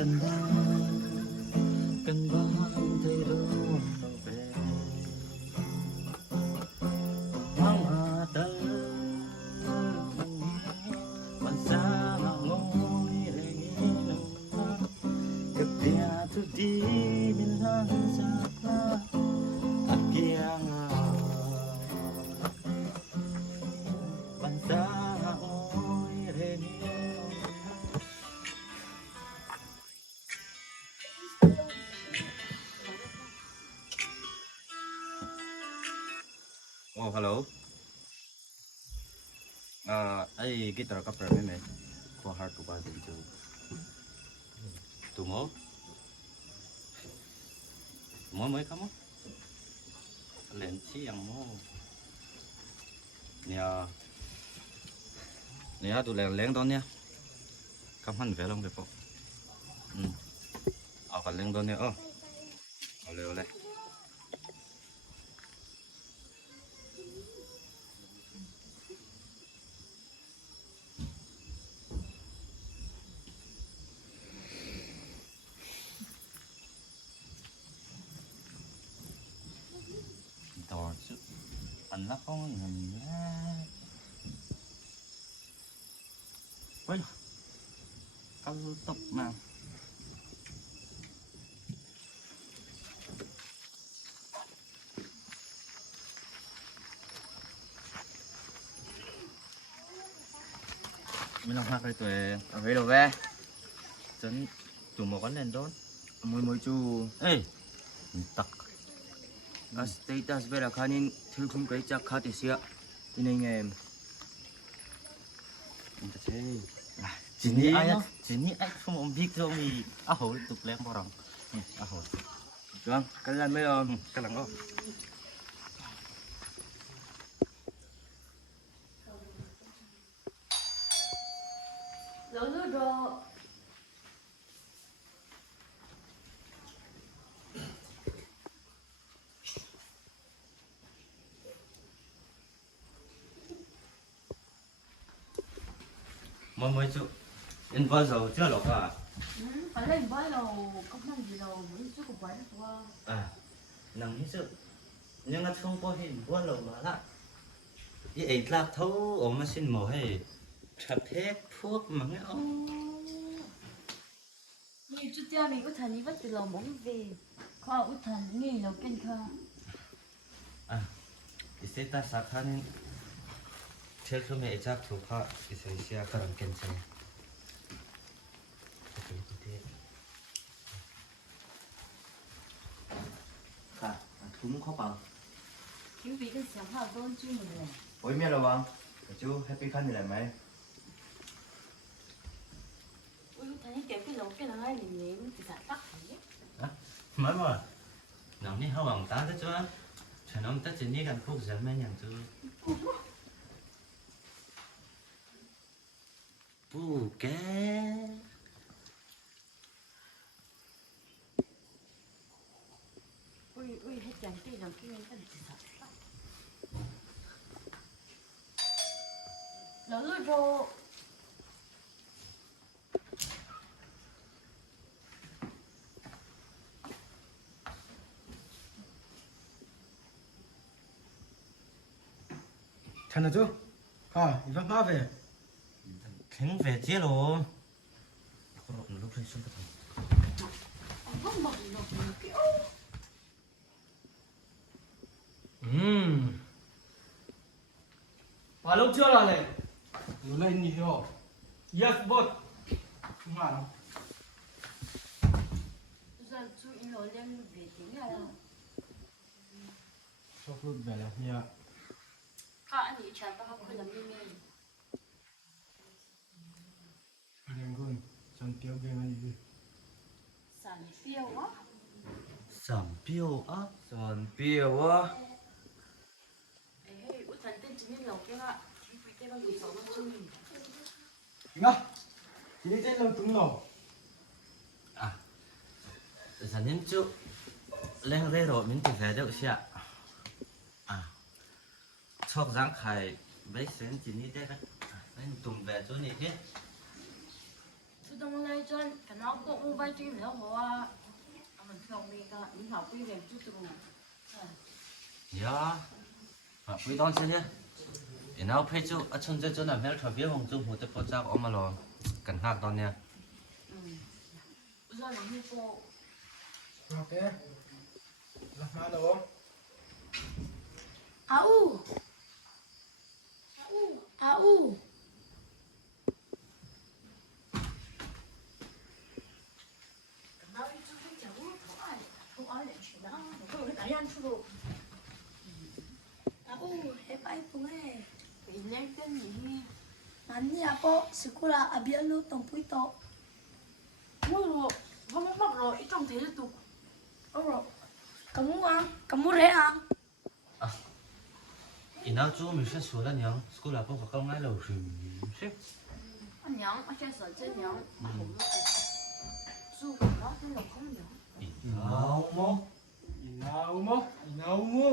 cần bao thay đổi về mang hòa tới bạn xa ngồi lệ gặp dia tu đi bên lan xa kia bạn xa ngồi lệ Oh, hello. I get a couple of minutes for her to pass into tomorrow. Tomorrow mới không? Lên siang mo. Nè tụi lên đó nha. Không hẳn về lòng được không? Còn lên đó nha. Lên lên. Đó chứ anh nó không nhìn ra ôi cao tốc mà mình làm hoa cái tuổi ở đây đâu về chân chủ một con lên đón mới chú ê tắc status về là khanin thiếu không cái chắc khá thì xía thì nên em Chính anh không ông biết đâu mi hồi tục lem bao rong hồi vâng cái lần mấy cái lần đó Lalu do mới chú in bao giờ chưa lọc à phải lên với đâu không năng gì đâu mới chút của quái đó nằm hết sức nhưng nó không có hình quá lâu mà lại cái ấy là thấu ở mà xin mổ hay thật thế thuốc mà nghe nhiều chút cha mình có thành đi bắt từ lòng bóng về khoa út thành nghe lâu kinh kha cái xe ta sát hắn theo số mẹ chắc thuộc họ cái xe xe cần kinh xe cả thúng khó bằng kiểu vì cái sáng hào tôn chưa một lần ôi mẹ đâu bằng chú happy khăn thì làm mấy ui thành kiểu cái lỗ cái là hai liền nhẹ thì phải tắt hả mới mà nằm như hao bằng ta đó chứ cho nó tất nhiên gần phút giờ mấy nhận chứ bù cái ui hết chẳng tí làm cái này cái phải tắt lalu do thành là chú vâng má về thỉnh về chia luôn lúc này xuống cái không mặc được kiểu và lúc chưa là này nó lên nhiều yes bot không là đâu giờ chú in lỗi lên về tiếng là cho lúc về là nhà anh nghĩ chả tao không làm như này anh gun chân tiêu game anh đi sản phiêu quá sầm piêu á chân tiêu á ê út thành tên chính là lộc cái ạ cái bao giờ sống nó chui ngã chỉ đi trên lưng tung nổ sản nhân chú lên đây rồi mình chỉ về đâu xí chọc răng khai mấy sen chỉ ní đây đấy anh tùng về chỗ này hết chú đông lai chân cái nó cũng vai chim nữa hoa mình không đi cả đi học đi về chút tụi này dạ à quý đón xe nhé để nào phải chú ở chân chân là mẹ thằng biết không chú một tập phát ông mà lo cần hát đón nha giờ nó như cô Ok. Làm mà đâu? au au nó đi chút chút cháu không ai để chuyện đó nó có cái tài ăn chút rồi Aku hebat pungai. bị lên tên gì nghe Mani apa sekolah abia lu tompui to. mua rồi không biết mất rồi trong thế là tụi Oh, kamu reang. để nào chú mình sẽ xuống là nhang school là không có công ngay lâu rồi xếp anh nhẫn anh chơi sợ chơi nhẫn dù còn đó thế là không nhẫn Nào mo. Nào mo. Nào mo.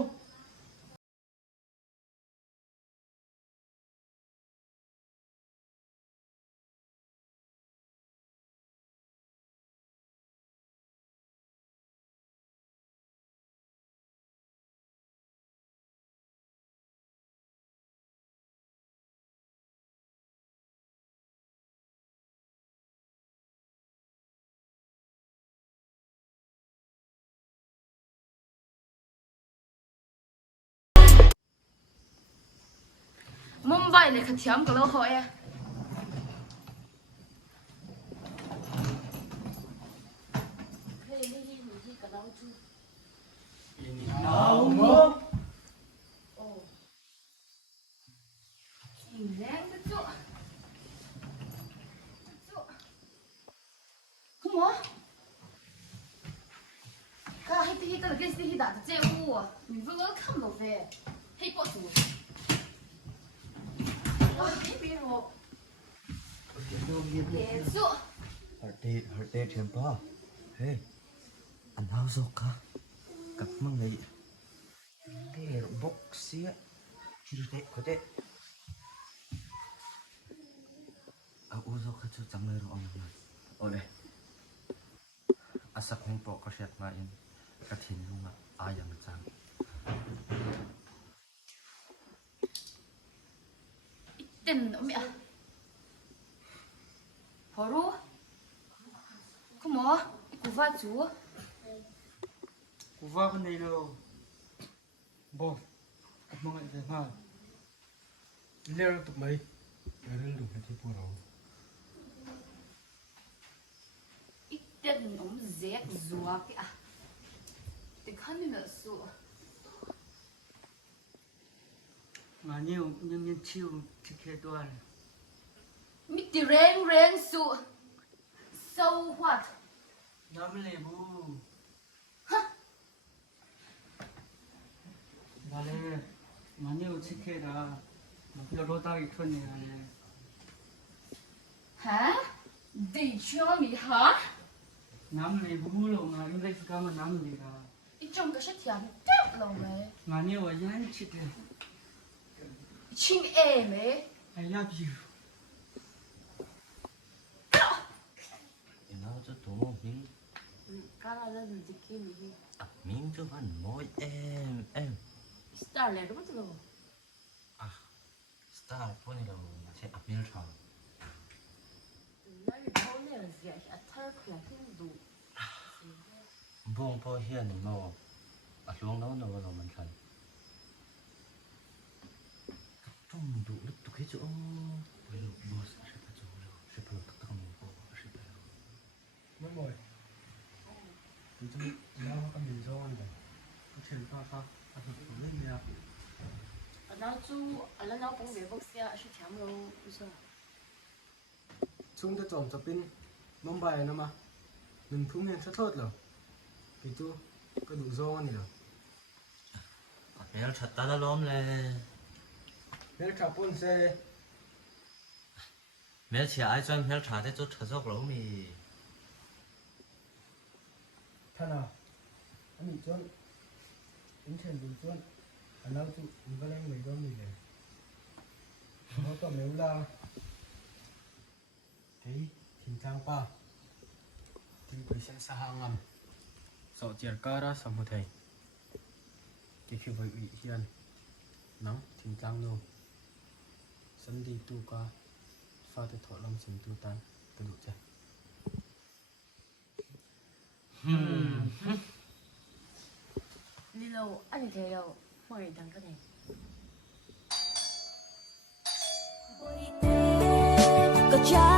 Mumbai này khá thiếm cái lâu hỏi à Nào mo. không có cái hay thì cái cái gì đã chế u à mình vừa mới không được về hay quá rồi ôi cái gì rồi để chỗ herde tempa hey anh hao rồi cả cặp mang này cái box xía chỉ để có thể à ô rồi cái chỗ chẳng lời rồi ông này ôi asak hong po ka shet na in ka thin lunga ayang chang tên nó mẹ 바로 그뭐 구바 주 Cú va bên này đâu? Bo. Các mọi người ha. Leo tụi mày. Cái đó đủ cái phụ rồi. tên nó dễ rùa cái à thì khăn nữa su Mà nhiều nhân nhân chiêu thì kia toàn. mít thì rèn su so what Nắm lề bu. ha Mà lề. Mà nhiều thì kia đã. Mà kia đôi tay thuần này. hả để cho mi hả Nắm lề bu luôn mà English cả mà nắm lề cả. ít trong cái sách thiam tép lòng mày Mà nhiều ở nhà chị thế. chinh em ấy I love you. nó cho tụi mình cái là lần gì kia mình miếng cho bạn mỗi em star này đúng không à star phone này là sẽ áp miếng chọn nói câu này là gì à thở là cái đủ buông po hiền mà à xuống đó nó là mình phải trong đủ lúc tụi cái chỗ bây giờ boss sẽ phải chỗ sẽ phải tất cả mình có sẽ phải Mất rồi. Thì chúng nó có mình do này. Trên pha pha. Pha pha lên nha. nó chú nó cũng về bốc xe sẽ thiam luôn sao Chúng ta chọn cho pin Mumbai nữa mà. Mình cũng nên thất thoát rồi. Thì chú có đủ do này rồi. mẹ thật ta đã lom lên Nếu cả bốn xe mẹ chỉ ai cho mẹ trả để cho thật dốc lắm mi thân à. Anh bị chọn. Anh trên bị chọn. Anh nào chú anh có lên mấy đó mình này. Nó có mấy là. Thế, chính trang pa. Ting present sa hangam. So chiar kara samuthai. Ki khi vai ui hian. Nang thim tlang no. Sandi tu ka fa te tholam sim tu tan tu cha. Đi lâu anh thấy đâu mời thằng cái này có trái